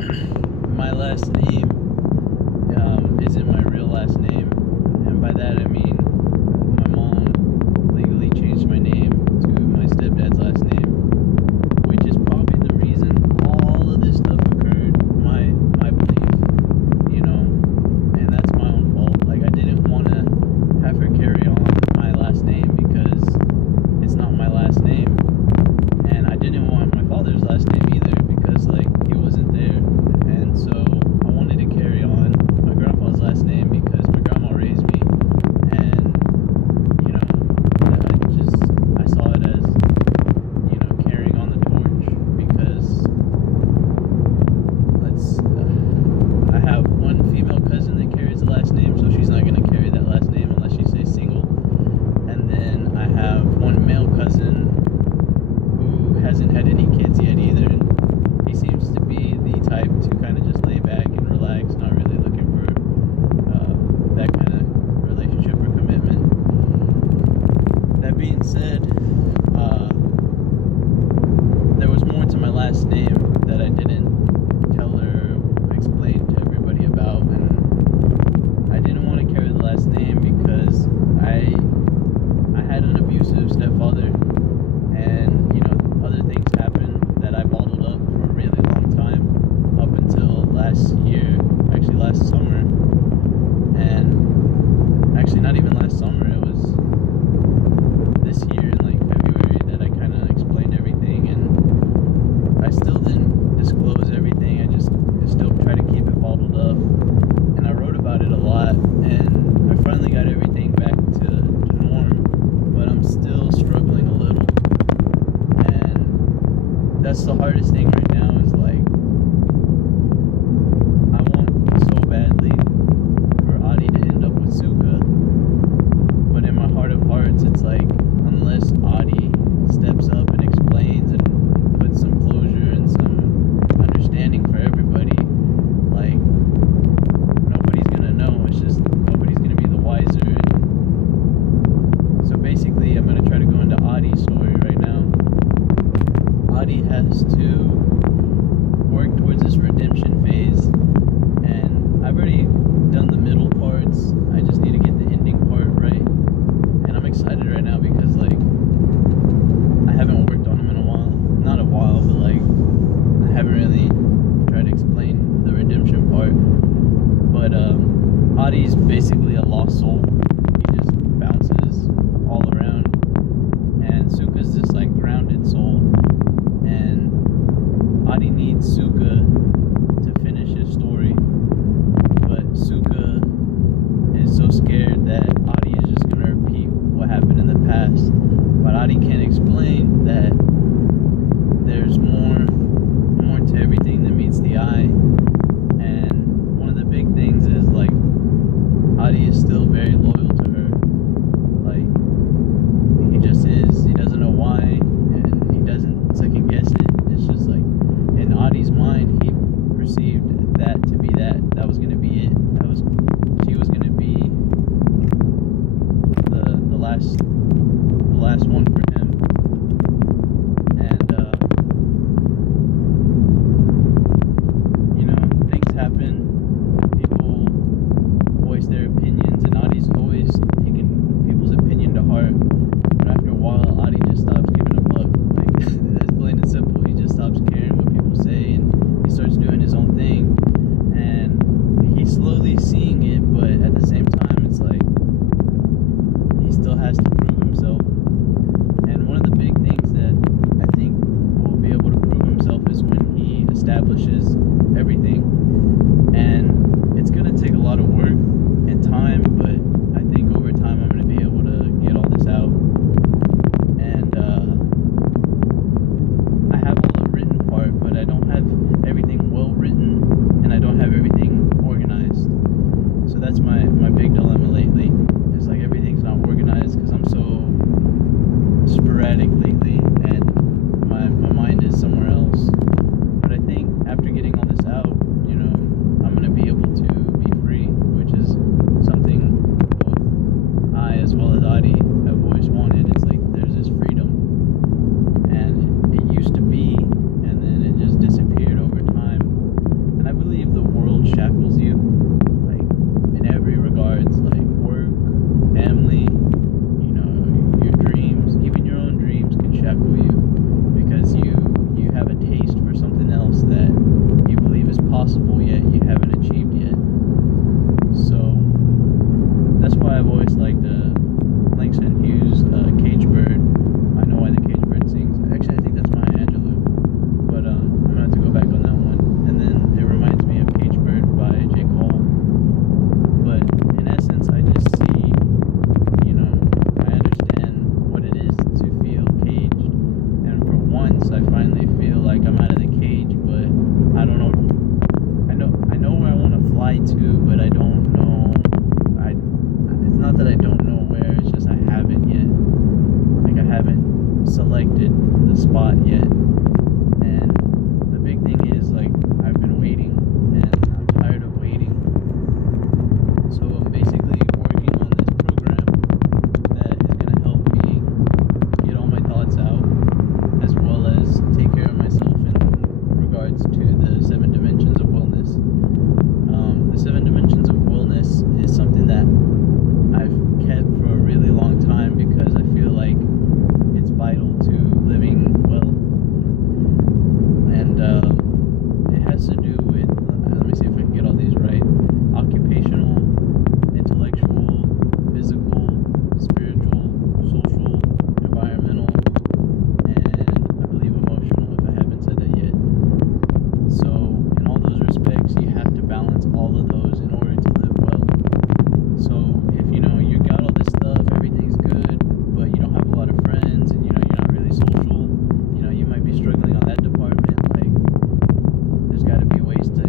my last name isn't my real last name, and by that I mean my mom legally changed my name to my stepdad's last name, which is probably the reason all of this stuff occurred. My belief, and that's my own fault. Like, I didn't want to have her carry on my last name because it's not my last name, and I didn't want my father's last name either because he wasn't there, and so I wanted to carry on my grandpa's last name because my grandma raised me, and I saw it as carrying on the torch because I have one female cousin that carries the last name, so she's not going to carry that last name unless she stays single, and then I have one male cousin who hasn't had any kids yet either, and he seems to be the type to kind of just lay back and relax, not really looking for that kind of relationship or commitment. That being said, there was more to my last name that I didn't tell her or explain to everybody about, and I didn't want to carry the last name because I had an abusive stepfather, and other things happened that I bottled up for a really long time, up until last year, actually last summer, and actually not even last summer, it was this year in February that I kind of explained everything, and I still didn't disclose everything. I still try to keep it bottled up, and I wrote about it a lot, and I finally got everything back to norm, but I'm still struggling a little, and that's the hardest thing right now is I want so badly for Adi to end up with Suka, but in my heart of hearts it's unless Adi steps up and explains and puts some closure and some understanding for everybody, nobody's gonna know. It's just nobody's gonna be the wiser. And so basically I'm gonna try to go into Adi's story right now. Adi has to work towards this redemption phase, and I've already done the middle parts. I just need to get the ending part right, and I'm excited right now because I haven't worked on him in a while. Not a while, but I haven't really tried to explain the redemption part. But Adi's basically a lost soul. He just bounces all around, and Suka's this grounded soul, and Adi needs Suka to finish his story, but Suka is so scared that Adi is just going to repeat what happened in the past, but Adi can't explain that there's more to everything than meets the eye, and one of the big things is Adi is still very loyal to her. He just is. He doesn't know why, and he doesn't second guess it. It's just in Adi's mind, he perceived that to be that was going to be it. She was going to be the last one for him. And things happen. People voice their opinions, and Adi's always taking people's opinion to heart. But after a while, Adi just stops giving a fuck. It's plain and simple. He just stops caring what people say, and he starts doing his own thing. And he's slowly seeing it, but at the same time, it's he still has to prove himself. And one of the big things that I think will be able to prove himself is when he establishes everything. And it's going to take a lot of work and time, but I think over time I'm going to be able to get all this out. And I have all the written part, but I don't have everything well written, and I don't have everything organized. So that's my big dilemma lately. It's everything's not organized because I'm so sporadic lately, and my mind is somewhere else. But I think after getting all this out, shackles you, like in every regards, like work, family, your dreams, even your own dreams can shackle you because you have a taste for something else that you believe is possible yet you haven't achieved yet. So that's why I've always liked Langston Hughes' Cage Bird. I know why the cage bird sings. Actually, I think that's Maya Angelou, but I'm gonna have to go back on that one. And then it reminds me of Cage Bird by J. Cole. But in essence, I just see, I understand what it is to feel caged. And for once, I finally feel like I'm out of the cage, but I don't know. I know where I want to fly to, but I don't know. It's not that I don't know where. It's just I haven't yet. Like I haven't selected the spot yet. And the big thing is, like, I've been waiting, and I'm tired of waiting. So I'm basically working on this program that is going to help me get all my thoughts out, as well as take care of myself in regards to the 7 dimensions of wellness. The 7 dimensions of wellness is something that I've kept for a really long time because I feel like it's vital to living well. And it has to do with, let me see if I can get all these right: occupational, intellectual, physical, spiritual, social, environmental, and I believe emotional, if I haven't said that yet. So in all those respects, you have to balance all of those in order to live well. So if you got all this stuff, everything's good, but you don't have a lot of friends, and you're not really social, you might be struggling on that department. Like, there's got to be ways to